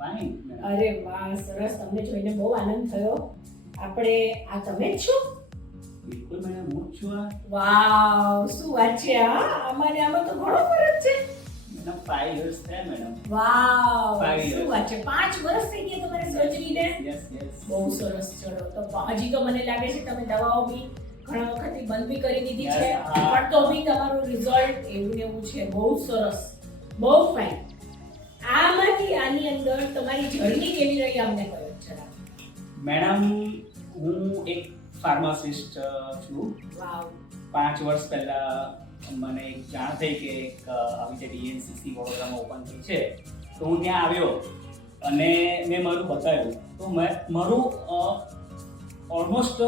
Fine. અરે વાહ, સરસ. તમને જોઈને બહુ આનંદ થયો. આપણે આ તમે જ છો? બિલકુલ મેડમ, હું જ છું આ. વાવ, શું વાત છે! અમારે આમાં તો ઘણો ફરક છે. મેડમ 5 years થયા મેડમ. વાવ, 5 years. શું વાત છે! 5 વર્ષ થઈ ગયા તમારે સર્જરીને? Yes yes. બહુ સરસ. ચલો, તો હજી તો મને લાગે છે તમે દવાઓ બી ઘણા વખતથી બંધ બી કરી દીધી Yes, છે, હા. પણ તો બી તમારું રિઝલ્ટ એવું ને એવું છે. બહુ સરસ, બહુ ફાઇન. આમાંથી આની અંદર તમારી જર્ની કેવી રહી અમને કહો જરા. મેડમ, હું એક ફાર્માસિસ્ટ છું. વાવ. 5 વર્ષ પહેલા મને એક જાણ થઈ કે એક આવી જે ડીએનસીસી વડોદરામાં ઓપન થઈ છે, તો હું ત્યાં આવ્યો અને મેં મારું બતાવ્યું. તો મારું ઓલમોસ્ટ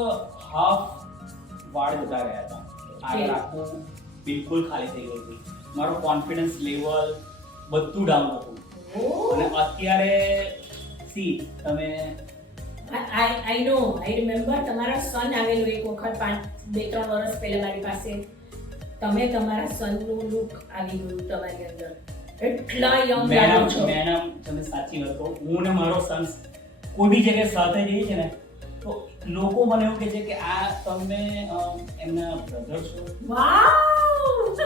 હાફ વાળ જતા રહ્યા હતા. આગળ આખું બિલકુલ ખાલી થઈ ગયું હતું. મારો કોન્ફિડન્સ લેવલ બધું ડાઉન હતું. અને અત્યારે સી તમે આઈ નો, આઈ રિમેમ્બર તમારા સન આવેલો એક વખત 2-3 વર્ષ પહેલા મારી પાસે. તમે તમારા સનનું લુક આવી ગયું તમારી અંદર. એટલા યંગ લાગો છો. મેડમ, તમે સાચી વાત કહો, હું ને મારો સન કોઈ બી જગ્યાએ સાથે જઈએ છે ને, તો લોકો મને એવું કહે છે કે આ તમે એમના બ્રધર છો. Wow,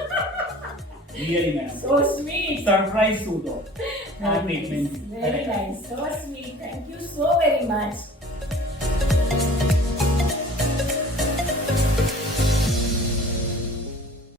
really madam, so sweet. Surprise છું તો આ treatment. Very nice, so sweet. Thank you so very much.